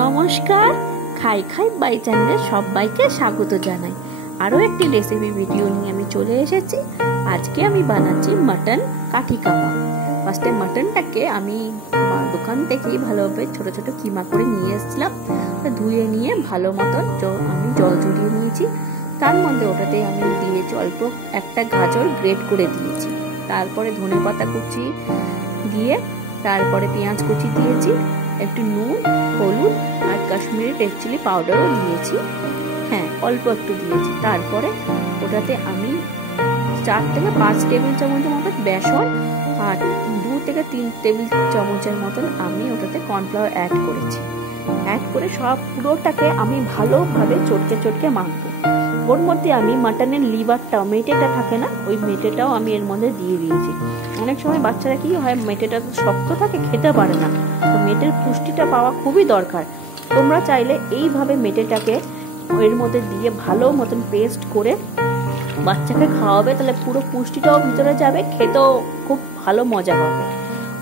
নমস্কার, খাই খাই বাই চ্যানেলে সবাইকে স্বাগত জানাই। আরও একটি রেসিপি ভিডিও নিয়ে আমি চলে এসেছি। আজকে আমি বানাচ্ছি মাটন কাঠি কাবাব। ফার্স্টে মাটনটাকে আমি দোকান থেকেই ভালোভাবে ছোট ছোট কিমা করে নিয়ে এসেছিলাম। ধুয়ে নিয়ে ভালো মতন আমি জল ঝরিয়ে নিয়েছি। তার মধ্যে ওটাতে আমি দিয়েছি অল্প একটা গাজর গ্রেট করে দিয়েছি। তারপরে ধনেপাতা কুচি দিয়ে তারপরে পেঁয়াজ কুচি দিয়েছি, একটু নুন, হলুদ আর কাশ্মীরি রেড চিলি পাউডারও দিয়েছি। হ্যাঁ, অল্প একটু দিয়েছি। তারপরে ওটাতে আমি 4 থেকে 5 টেবিল চামচের মতো বেসন আর 2 থেকে 3 টেবিল চামচের মতন আমি ওটাতে কর্নফ্লাওয়ার অ্যাড করেছি। অ্যাড করে সব পুরোটাকে আমি ভালোভাবে চটকে চটকে মাখবো। ওর মধ্যে আমি মাটনের লিভারটাও, মেটেটা থাকে না, ওই মেটেটাও আমি এর মধ্যে দিয়ে দিয়েছি। অনেক সময় বাচ্চারা কি হয়, মেটেটা শক্ত থাকে, খেতে পারে না। তো মেটের পুষ্টিটা পাওয়া খুবই দরকার। তোমরা চাইলে এইভাবে মেটেটাকে এর মধ্যে দিয়ে ভালো মতন পেস্ট করে বাচ্চাকে খাওয়াবে, তাহলে পুরো পুষ্টিটাও ভিতরে যাবে, খেতেও খুব ভালো মজা হবে।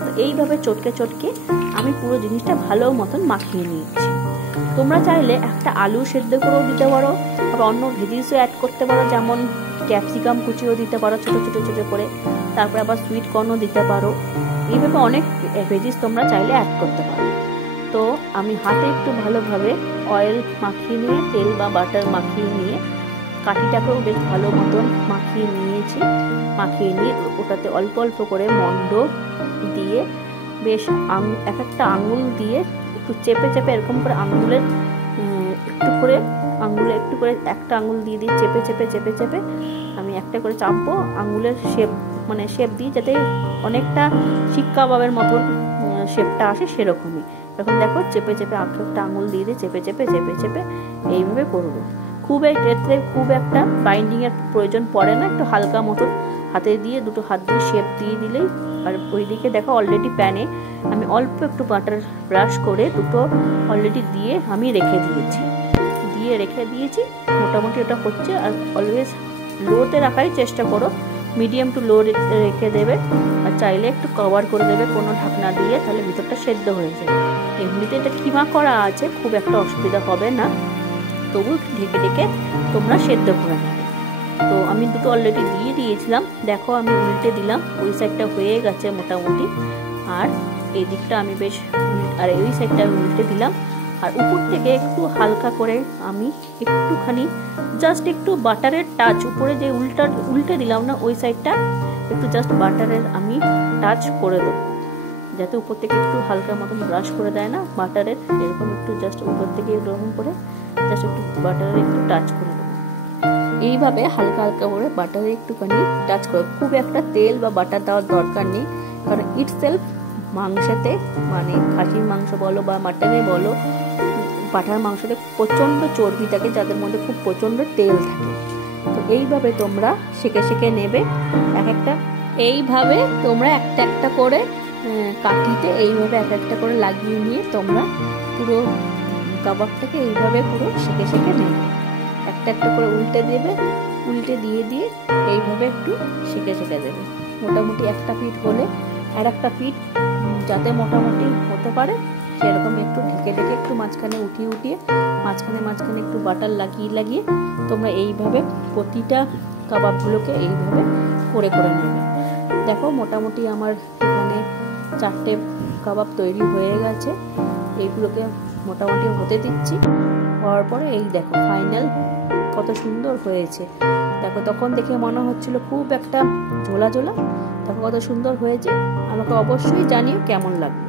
তো এইভাবে চটকে চটকে আমি পুরো জিনিসটা ভালো মতন মাখিয়ে নিয়েছি। তোমরা চাইলে একটা আলু সেদ্ধ করেও দিতে পারো, আবার অন্য ভেজিসও অ্যাড করতে পারো, যেমন ক্যাপসিকাম কুচিও দিতে পারো ছোটো ছোটো ছোটো করে, তারপরে আবার সুইট কর্নও দিতে পারো। এইভাবে অনেক ভেজিস তোমরা চাইলে অ্যাড করতে পারো। তো আমি হাতে একটু ভালোভাবে অয়েল মাখিয়ে নিয়ে, তেল বা বাটার মাখিয়ে নিয়ে কাঠিটাকেও বেশ ভালো মতন মাখিয়ে নিয়েছি। মাখিয়ে নিয়ে ওটাতে অল্প অল্প করে মন্ড দিয়ে বেশ এক একটা আঙুল দিয়ে একটু চেপে চেপে এরকম করে আঙুলে একটু করে একটা আঙুল দিয়ে দিয়ে চেপে চেপে চেপে চেপে আমি একটা করে চাপবো আঙুলের শেপ দিয়ে, যাতে অনেকটা শিক কাবাবের মতন শেপটা আসে সেরকমই। এখন দেখো চেপে চেপে একটা আঙুল দিয়ে দিয়ে চেপে চেপে চেপে চেপে এইভাবে করবো। এতে খুব একটা বাইন্ডিংয়ের প্রয়োজন পড়ে না, একটু হালকা মতন হাতে দিয়ে দুটো হাত দিয়ে শেপ দিয়ে দিলেই। আর ওইদিকে দেখো অলরেডি প্যানে আমি অল্প একটু বাটার ব্রাশ করে দুটো অলরেডি দিয়ে আমি রেখে দিয়েছি। মোটামুটি ওটা হচ্ছে। আর অলওয়েজ লোতে রাখারই চেষ্টা করো, মিডিয়াম টু লো রেখে দেবে। আর চাইলে একটু কভার করে দেবে কোনো ঢাকনা দিয়ে, তাহলে ভিতরটা সেদ্ধ হয়ে যায়। এমনিতে এটা কিমা করা আছে, খুব একটা অসুবিধা হবে না, তবু ঢেকে ঢেকে তোমরা সেদ্ধ করে নেবে। তো আমি দুটো অলরেডি দিয়ে দিয়েছিলাম। দেখো আমি উল্টে দিলাম, ওই সাইডটা হয়ে গেছে মোটামুটি, আর এই দিকটা আমি বেশ আর ওই সাইডটা আমি উল্টে দিলাম। আর উপর থেকে একটু হালকা করে আমি একটুখানি জাস্ট একটু বাটারের টাচ, উপরে যে উল্টে দিলাম না ওই সাইডটা একটু জাস্ট বাটারের আমি টাচ করে দেবো, যাতে উপর থেকে একটু হালকা মতন ব্রাশ করে দেয় না বাটারের, এরকম একটু জাস্ট উপর থেকে এরকম করে জাস্ট একটু বাটারের একটু টাচ করে দেবো। এইভাবে হালকা হালকা করে বাটারে একটুখানি টাচ করে, খুব একটা তেল বা বাটার দেওয়ার দরকার নেই, কারণ ইটসেলফ মাংসতে, মানে খাসির মাংস বলো বা মাটনে বলো, পাঁঠার মাংসতে প্রচণ্ড চর্বি থাকে, যাদের মধ্যে খুব প্রচণ্ড তেল থাকে। তো এইভাবে তোমরা সেঁকে সেঁকে নেবে এইভাবে তোমরা একটা একটা করে কাঠিতে এইভাবে এক একটা করে লাগিয়ে নিয়ে তোমরা পুরো কাবাবটাকে এইভাবে পুরো সেঁকে সেঁকে নেবে। একটা একটা করে উল্টে দিয়ে দিয়ে এইভাবে একটু সেঁকে সেঁকে দেবে। মোটামুটি একটা পিঠ হলে আর একটা পিঠ যাতে মোটামুটি হতে পারে সেরকম একটু ঢেকে ঢেকে একটু মাঝখানে উঠিয়ে মাঝখানে একটু বাটার লাগিয়ে তোমরা এইভাবে প্রতিটা কাবাবগুলোকে এইভাবে করে নেবে। দেখো মোটামুটি আমার এখানে 4টে কাবাব তৈরি হয়ে গেছে। এইগুলোকে মোটামুটি হতে দিচ্ছি। হওয়ার পরে এই দেখো ফাইনাল কত সুন্দর হয়েছে। দেখো তখন দেখে মনে হচ্ছিল খুব একটা ঝোলা ঝোলা, দেখো কত সুন্দর হয়েছে। আমাকে অবশ্যই জানিও কেমন লাগবে।